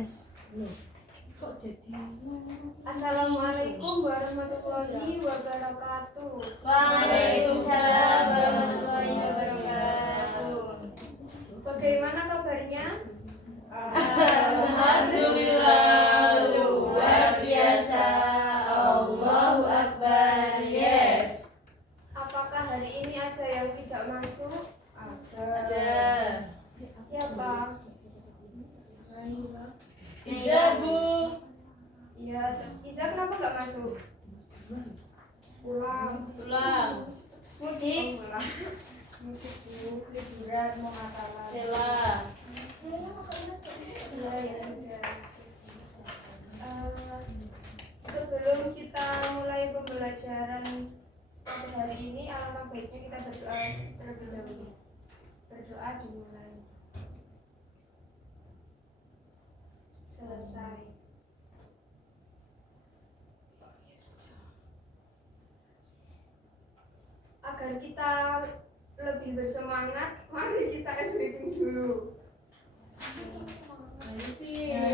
S. Assalamualaikum warahmatullahi wabarakatuh. Waalaikumsalam warahmatullahi wabarakatuh. Bagaimana kabarnya? Alhamdulillah, luar biasa. Allahu Akbar. Yes. Apakah hari ini ada yang tidak masuk? Ada. Siapa? Iza, Bu. Iya, Iza kenapa nggak masuk? Pulang. Mudik. Pulang. Mudik dulu, liburan mau Natalan. Sela. Iya, ya sudah. Sebelum kita mulai pembelajaran pada hari ini, alangkah baiknya kita berdoa terlebih dahulu. Berdoa dimulai. Selesai. Agar kita lebih bersemangat, mari kita ice breaking dulu. Yeay.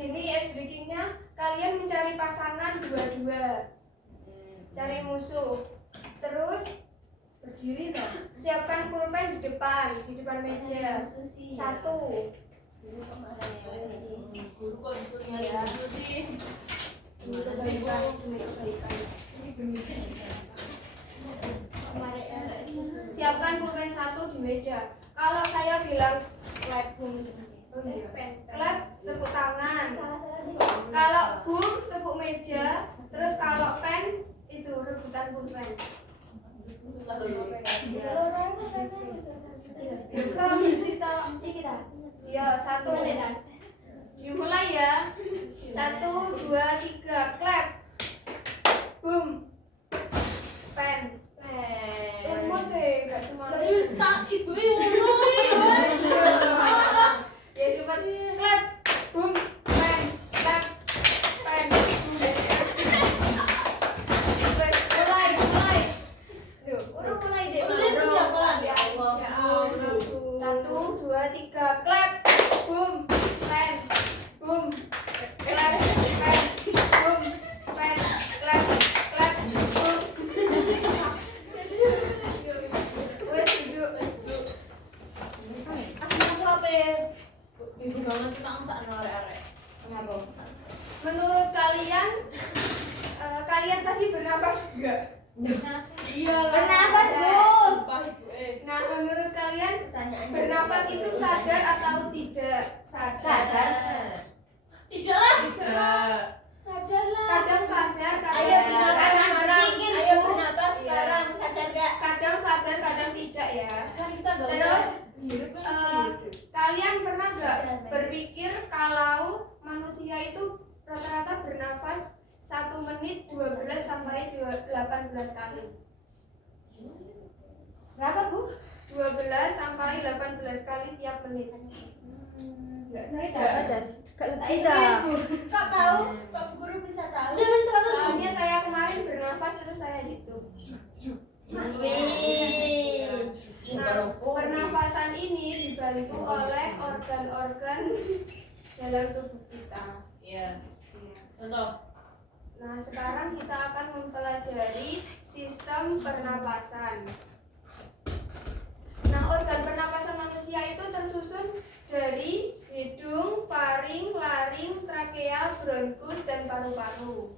Ini ice breakingnya, kalian mencari pasangan dua-dua, cari musuh, terus berdiri dong. Siapkan pulpen di depan meja. Satu. Guru kok disuruhnya sih? Demi kebaikan. Siapkan pulpen satu di meja. Kalau saya bilang clap, clap, tepuk tangan. Kalau boom, tepuk meja. Terus kalau pen, itu rebutan pulpen. Ya, satu. Dimulai ya. 1, 2, 3, clap. Boom. Pen. Lemot deh, gak cuma. Ibu ngomong. Ya sempat clap. Boom. Pen. Clap. Pen. Mulai. Ya Allah. 1, 2, 3, clap. Boom. Pen. Boom. Clap. Pen. Boom. Pen. Clap. Clap. Boom. Wes duduk. Menurut kalian, kalian tadi bernafas enggak? Bernafas, Bu. Nah, menurut kalian bernafas itu sadar atau tidak? Sadar. Tidaklah. Sadarlah. Kadang sadar, kadang Ayo tidak. bernafas Sekarang, sekarang. Ayo bernafas sekarang. Sadar gak? kadang sadar, kadang tidak ya. Terus Terus, kalian pernah nggak berpikir kalau manusia itu rata-rata bernafas 1 menit 12 sampai 18 kali? berapa, Bu? 12 sampai 18 kali tiap menit. Kok tahu? Kok guru bisa tahu? Soalnya saya kemarin bernafas terus saya hitung. Wih. Nah, pernafasan ini dibantu oleh organ-organ dalam tubuh kita. Iya. Contoh. Nah, sekarang kita akan mempelajari sistem pernapasan. Nah, organ pernapasan manusia itu tersusun dari hidung, faring, laring, trakea, bronkus, dan paru-paru.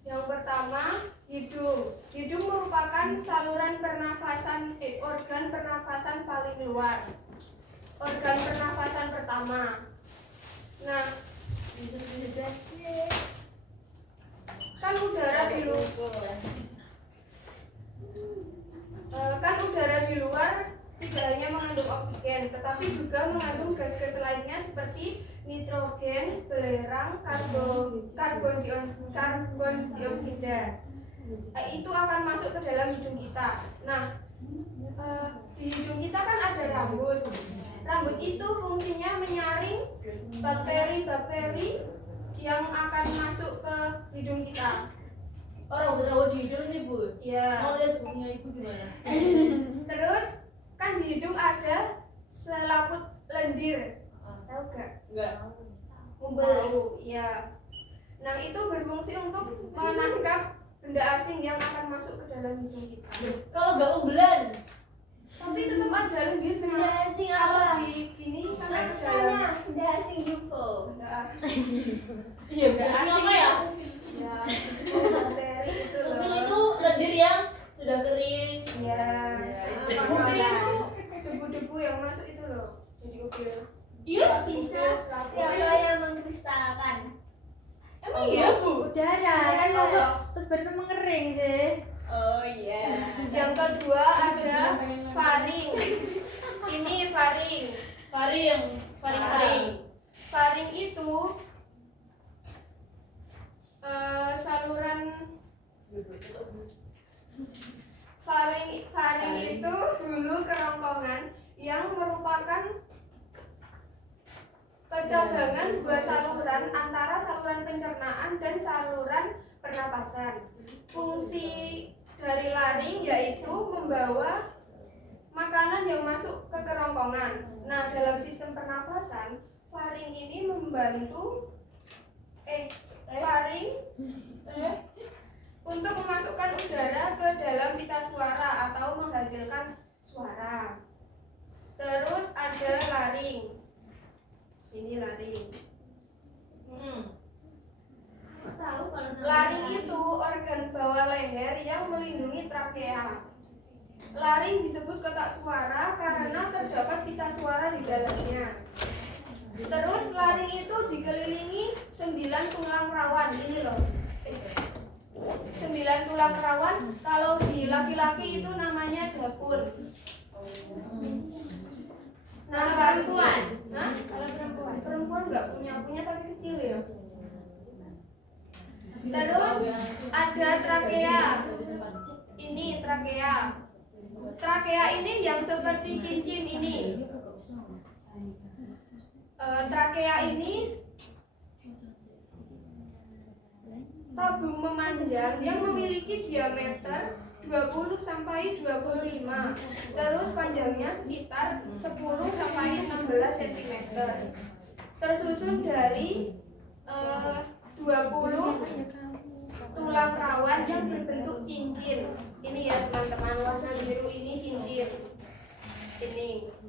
Yang pertama, hidung. Hidung merupakan saluran pernafasan, organ pernafasan paling luar. Organ pernafasan pertama. Nah, kan udara di luar tidak hanya mengandung oksigen, tetapi juga mengandung gas-gas lainnya seperti nitrogen, belerang, karbon dioksida. Itu akan masuk ke dalam hidung kita. Nah, di hidung kita kan ada rambut. Rambut itu fungsinya menyaring bakteri-bakteri yang akan masuk ke hidung kita. Orang udah di hidung nih, Bu. Ya. Mau lihat bunga Ibu gimana? Terus kan di hidung ada selaput lendir. Tahu gak? Enggak. Tahu, ya. Nah, itu berfungsi untuk menangkap benda asing yang akan masuk ke dalam hidung kita. Kalau enggak umbelan. Tapi tetap ada lendir Benda asing apa? di gini sampai ke dalam. Tanya, benda asing UFO. Benda asing. Iya, berarti apa ya? Ya, bakteri itu loh. Ufil itu lendir yang sudah kering. Ya, itu. ufil itu debu-debu yang masuk itu loh. Jadi ufil. Iya. Bisa siapa yang mengkristalkan? Emang iya, Bu? Udara, kan Iya. masuk terus baru mengering sih. Oh iya. Yang kedua ada faring. Ini faring. Faring. Faring itu saluran faring itu dulu kerongkongan yang merupakan kecabangan dua saluran antara saluran pencernaan dan saluran pernapasan. Fungsi dari laring yaitu membawa makanan yang masuk ke kerongkongan. Nah, dalam sistem pernapasan, faring ini membantu faring untuk memasukkan udara ke dalam pita suara atau menghasilkan suara. Terus ada laring. Ini laring. Tahu kalau Laring itu organ bawah leher yang melindungi trakea. Laring disebut kotak suara karena terdapat pita suara di dalamnya. Terus laring itu dikelilingi 9 tulang rawan. Ini loh. 9 tulang rawan. Kalau di laki-laki itu namanya jakun. Nah, perempuan. Hah? Kalau perempuan. Perempuan nggak punya tapi kecil ya. Terus ada trakea. Ini trakea. Trakea ini yang seperti cincin ini. Trakea ini tabung memanjang yang memiliki diameter 20 sampai 25. Terus panjangnya sekitar 10 sampai 16 cm. Tersusun dari 20 tulang rawan yang berbentuk cincin. Ini ya teman-teman, warna biru ini cincin.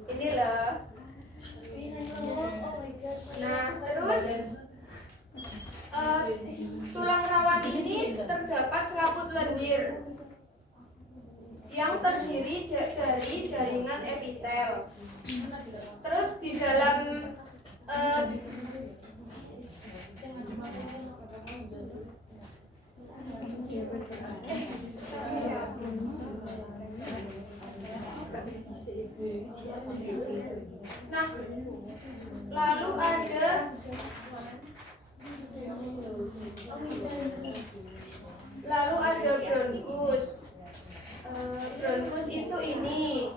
Ini loh. Nah, terus tulang rawan ini terdapat selaput lendir yang terdiri dari jaringan epitel. Terus di dalam nah, lalu ada bronkus. Bronkus itu ini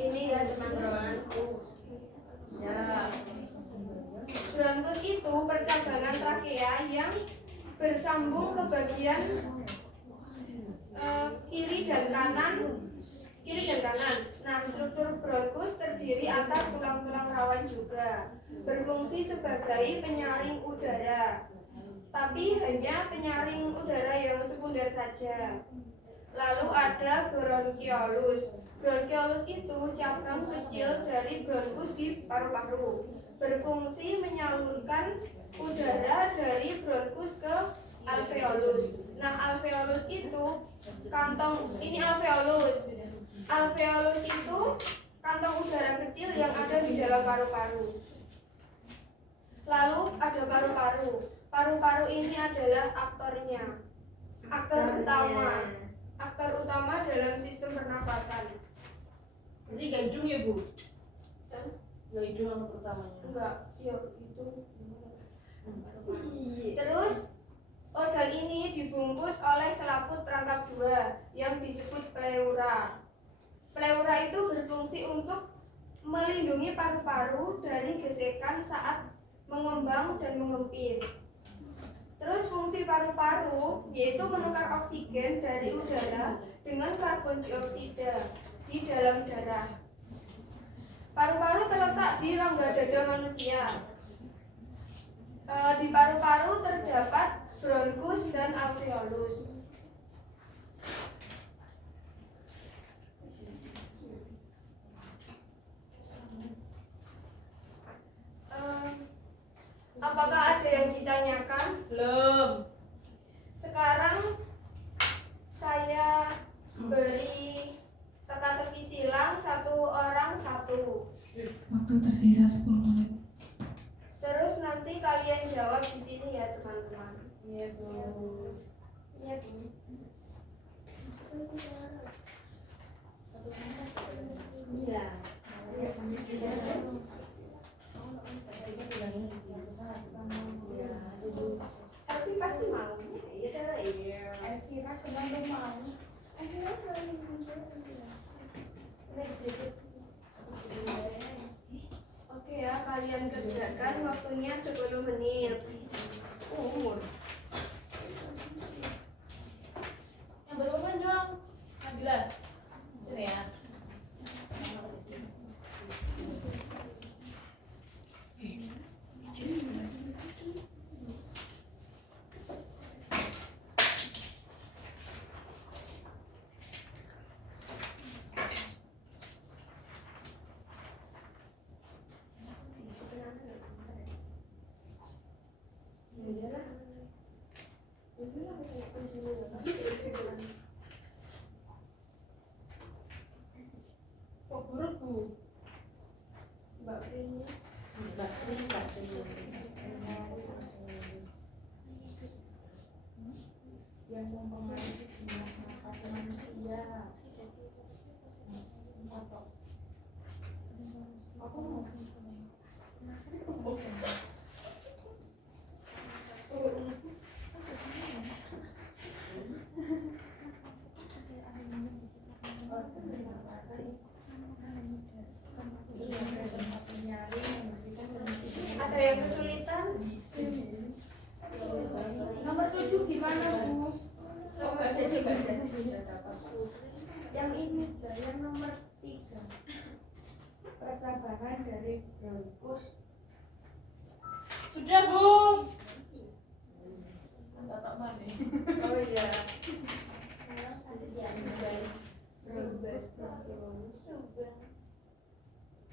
ya teman-teman. Ya. Bronkus itu percabangan trakea yang bersambung ke bagian kiri dan kanan. Nah, struktur bronkus terdiri atas tulang-tulang rawan juga. Berfungsi sebagai penyaring udara. Tapi hanya penyaring udara yang sekunder saja. Lalu ada bronkiolus. Bronkiolus itu cabang kecil dari bronkus di paru-paru. Berfungsi menyalurkan udara dari bronkus ke alveolus. Nah, alveolus itu kantong, ini alveolus. Alveolus itu kantong udara kecil yang ada di dalam paru-paru. Lalu ada paru-paru. Paru-paru ini adalah aktornya. Aktor utama dalam sistem pernafasan. Jadi gak hidung ya, Bu? Gak hidung yang pertamanya. Enggak, ya itu. Terus organ ini dibungkus oleh selaput perangkap dua yang disebut pleura. Pleura itu berfungsi untuk melindungi paru-paru dari gesekan saat mengembang dan mengempis. Terus fungsi paru-paru yaitu menukar oksigen dari udara dengan karbon dioksida di dalam darah. Paru-paru terletak di rongga dada manusia. Di paru-paru terdapat bronkus dan alveolus. Apakah ada yang ditanyakan? Belum. Sekarang saya beri teka-teki silang, satu orang satu. Waktu tersisa 10 menit. Terus nanti kalian jawab di sini ya teman-teman. Iya, Bu. Iya, Bu. Iya. Elvi pasti mau. Iya. Elvira sedang mau. Oke ya, kalian kerjakan waktunya 10 menit. Umur. Yang berapa dong? Nabila. Sini ya. Kok buruk, Bu? Mbak Prini. Yang mempengaruhi jumlah nafas manusia. Apa mau? Ada yang kesulitan? Nomor 7 gimana, Bu? Oh, nggak ada juga. Yang ini, yang nomor 3. Pertambangan dari bronkus. Sudah, Bu. Tak mana? Oh iya.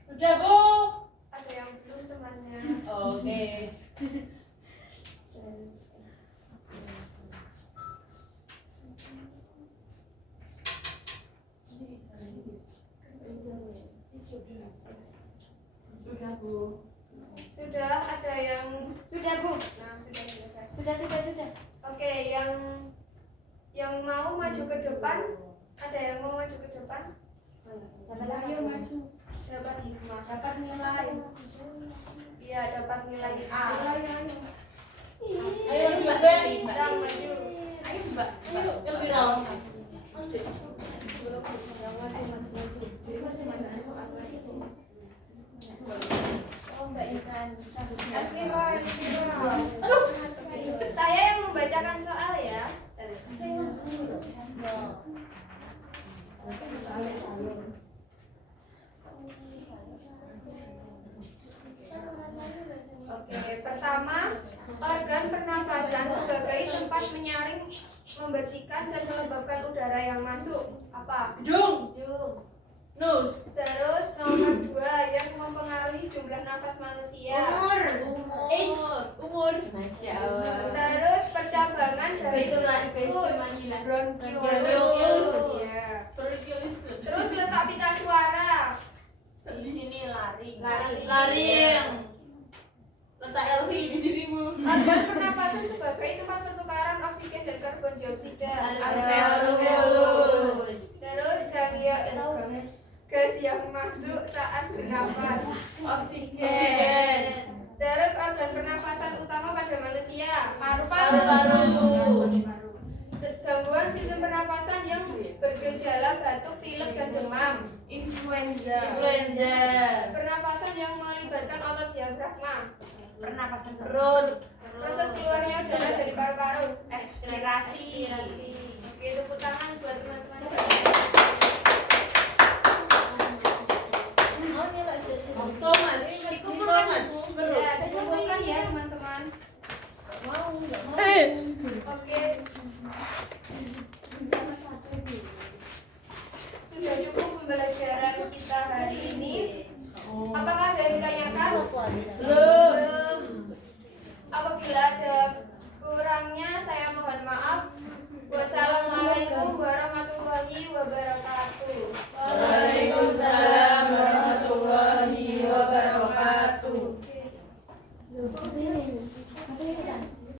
Sudah, Bu. Ada yang belum temannya. Oke. Sudah, Bu. Sudah ada yang Sudah, Bu. nah sudah selesai. Sudah. Oke, yang mau maju ke depan, ada yang mau maju ke depan? Ayo maju. Dapat hikmah. Dapat nilai. Iya, dapat nilai A. Ayo, Mbak Ben. Kita maju. Ayo, Mbak. Ayo, Elvira. Saya yang membacakan soal ya. Oke, pertama, organ pernapasan sebagai tempat menyaring, membersihkan dan melembabkan udara yang masuk. Apa? Hidung. Nose. Terus nomor 2 yang mempengaruhi jumlah nafas manusia. Age. Umur. Masya Allah. Terus percabangan dari Bronkiolus. Iya. Bronkiolus. Terus letak pita suara. Di sini laring. Laring. Letak LV di sini, Bu. Organ pernapasan sebagai tempat pertukaran oksigen dan karbon dioksida. Alveolus. Terus gas yang masuk saat bernapas. Oksigen. Terus organ pernapasan utama pada manusia. Paru-paru. Gangguan sistem pernapasan yang bergejala batuk, pilek dan demam. Influenza. Pernapasan yang melibatkan otot diafragma. Pernapasan Perut. Proses keluarnya udara dari paru-paru. ekspirasi. Oke, tepuk tangan buat teman-teman. Oh, ini lagi. Stomat. Iku Stomat.